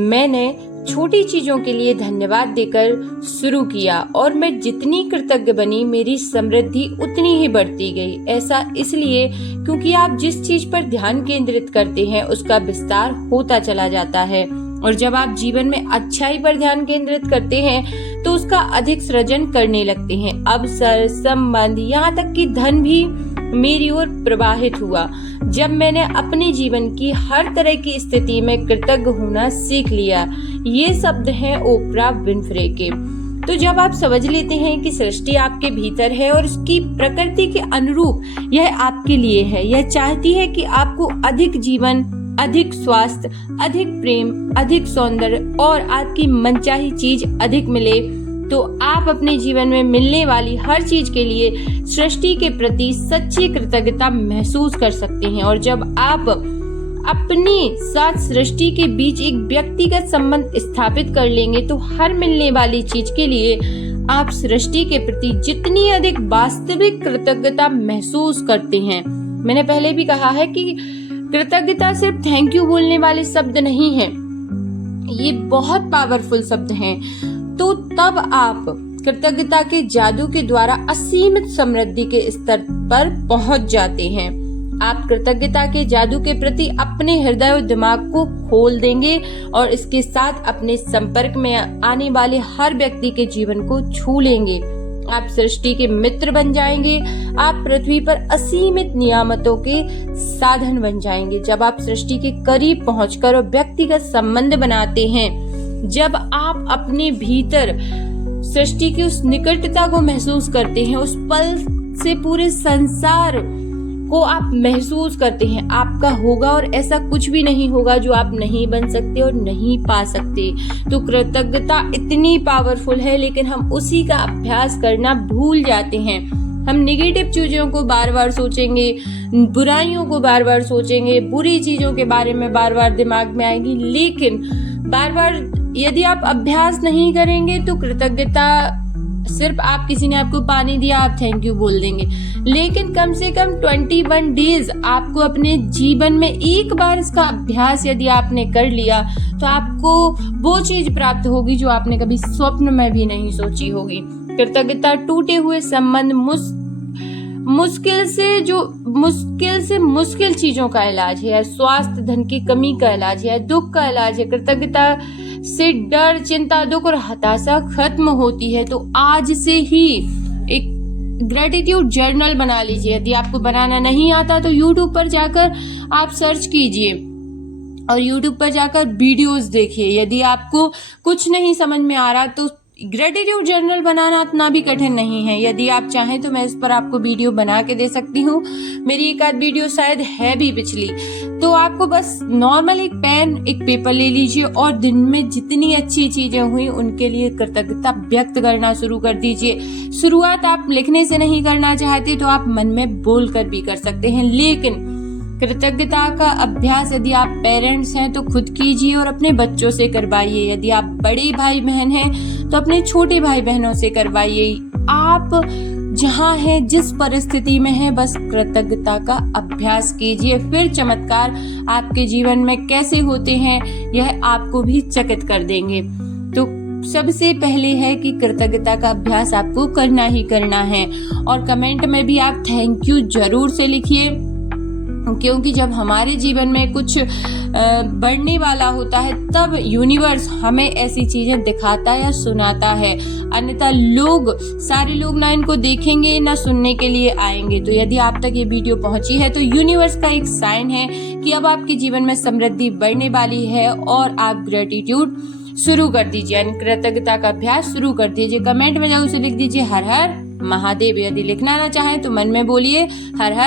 मैंने छोटी चीजों के लिए धन्यवाद देकर शुरू किया और मैं जितनी कृतज्ञ बनी मेरी समृद्धि उतनी ही बढ़ती गई। ऐसा इसलिए क्योंकि आप जिस चीज पर ध्यान केंद्रित करते हैं उसका विस्तार होता चला जाता है, और जब आप जीवन में अच्छाई पर ध्यान केंद्रित करते हैं तो उसका अधिक सृजन करने लगते हैं। अवसर, संबंध, यहाँ तक कि धन भी मेरी ओर प्रवाहित हुआ जब मैंने अपने जीवन की हर तरह की स्थिति में कृतज्ञ होना सीख लिया। ये शब्द हैं ओपरा विनफ्रे के। तो जब आप समझ लेते हैं कि सृष्टि आपके भीतर है और उसकी प्रकृति के अनुरूप यह आपके लिए है, यह चाहती है कि आपको अधिक जीवन, अधिक स्वास्थ्य, अधिक प्रेम, अधिक सौंदर्य और आपकी मनचाही चीज अधिक मिले, तो आप अपने जीवन में मिलने वाली हर चीज के लिए सृष्टि के प्रति सच्ची कृतज्ञता महसूस कर सकते हैं। और जब आप अपने साथ सृष्टि के बीच एक व्यक्तिगत संबंध स्थापित कर लेंगे तो हर मिलने वाली चीज के लिए आप सृष्टि के प्रति जितनी अधिक वास्तविक कृतज्ञता महसूस करते हैं। मैंने पहले भी कहा है कि कृतज्ञता सिर्फ थैंक यू बोलने वाले शब्द नहीं है, ये बहुत पावरफुल शब्द हैं। तो तब आप कृतज्ञता के जादू के द्वारा असीमित समृद्धि के स्तर पर पहुंच जाते हैं। आप कृतज्ञता के जादू के प्रति अपने हृदय और दिमाग को खोल देंगे और इसके साथ अपने संपर्क में आने वाले हर व्यक्ति के जीवन को छू लेंगे। आप सृष्टि के मित्र बन जाएंगे। आप पृथ्वी पर असीमित नियामतों के साधन बन जाएंगे। जब आप सृष्टि के करीब पहुंचकर और व्यक्तिगत संबंध बनाते हैं, जब आप अपने भीतर सृष्टि की उस निकटता को महसूस करते हैं, उस पल से पूरे संसार को आप महसूस करते हैं, आपका होगा और ऐसा कुछ भी नहीं होगा जो आप नहीं बन सकते और नहीं पा सकते। तो कृतज्ञता इतनी पावरफुल है, लेकिन हम उसी का अभ्यास करना भूल जाते हैं। हम नेगेटिव चीजों को बार बार सोचेंगे, बुराइयों को बार बार सोचेंगे, बुरी चीजों के बारे में बार बार दिमाग में आएगी, लेकिन बार बार यदि आप अभ्यास नहीं करेंगे तो कृतज्ञता सिर्फ आप किसी ने आपको पानी दिया आप थैंक यू बोल देंगे, लेकिन कम से कम 21 डेज आपको अपने जीवन में एक बार इसका अभ्यास यदि आपने कर लिया तो आपको वो चीज प्राप्त होगी जो आपने कभी स्वप्न में भी नहीं सोची होगी। कृतज्ञता टूटे हुए संबंध, मुश्किल से मुश्किल चीजों का इलाज है, स्वास्थ्य, धन की कमी का इलाज है, दुख का इलाज है। कृतज्ञता से डर, चिंता, दुख और हताशा खत्म होती है। तो आज से ही एक ग्रेटिट्यूड जर्नल बना लीजिए। यदि आपको बनाना नहीं आता तो YouTube पर जाकर आप सर्च कीजिए और YouTube पर जाकर वीडियोस देखिए। यदि आपको कुछ नहीं समझ में आ रहा तो ग्रेटिट्यूड जर्नल बनाना इतना भी कठिन नहीं है। यदि आप चाहें तो मैं इस पर आपको वीडियो बना के दे सकती हूँ। मेरी एक आध वीडियो शायद है भी पिछली। तो आपको बस नॉर्मल एक पेन, एक पेपर ले लीजिए और दिन में जितनी अच्छी चीजें हुई उनके लिए कृतज्ञता व्यक्त करना शुरू कर दीजिए। शुरुआत आप लिखने से नहीं करना चाहते तो आप मन में बोल कर भी कर सकते हैं, लेकिन कृतज्ञता का अभ्यास यदि आप पेरेंट्स हैं तो खुद कीजिए और अपने बच्चों से करवाइए। यदि आप बड़े भाई बहन हैं तो अपने छोटे भाई बहनों से करवाइए। आप जहाँ हैं, जिस परिस्थिति में हैं, बस कृतज्ञता का अभ्यास कीजिए। फिर चमत्कार आपके जीवन में कैसे होते हैं यह आपको भी चकित कर देंगे। तो सबसे पहले है कि कृतज्ञता का अभ्यास आपको करना ही करना है। और कमेंट में भी आप थैंक यू जरूर से लिखिए, क्योंकि जब हमारे जीवन में कुछ बढ़ने वाला होता है तब यूनिवर्स हमें ऐसी चीजें दिखाता या सुनाता है, अन्यथा सारे लोग ना इनको देखेंगे ना सुनने के लिए आएंगे। तो यदि आप तक ये वीडियो पहुंची है तो यूनिवर्स का एक साइन है कि अब आपके जीवन में समृद्धि बढ़ने वाली है और आप ग्रेटिट्यूड शुरू कर दीजिए, यानी कृतज्ञता का अभ्यास शुरू कर दीजिए। कमेंट में जरूर से लिख दीजिए हर हर महादेव। यदि लिखना ना चाहें तो मन में बोलिए हर हर